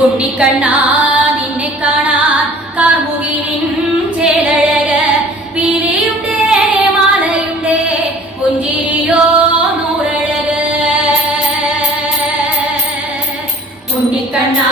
ഉണ്ണിക്കണ്ണാ നിന്നെ കാണാൻ കാർമുകിലിൻ ചേലഴക് പീലിയുണ്ടേ മാലയുണ്ടേ പുഞ്ചിരിയോ നൂറഴക് ഉണ്ണിക്കണ്ണാ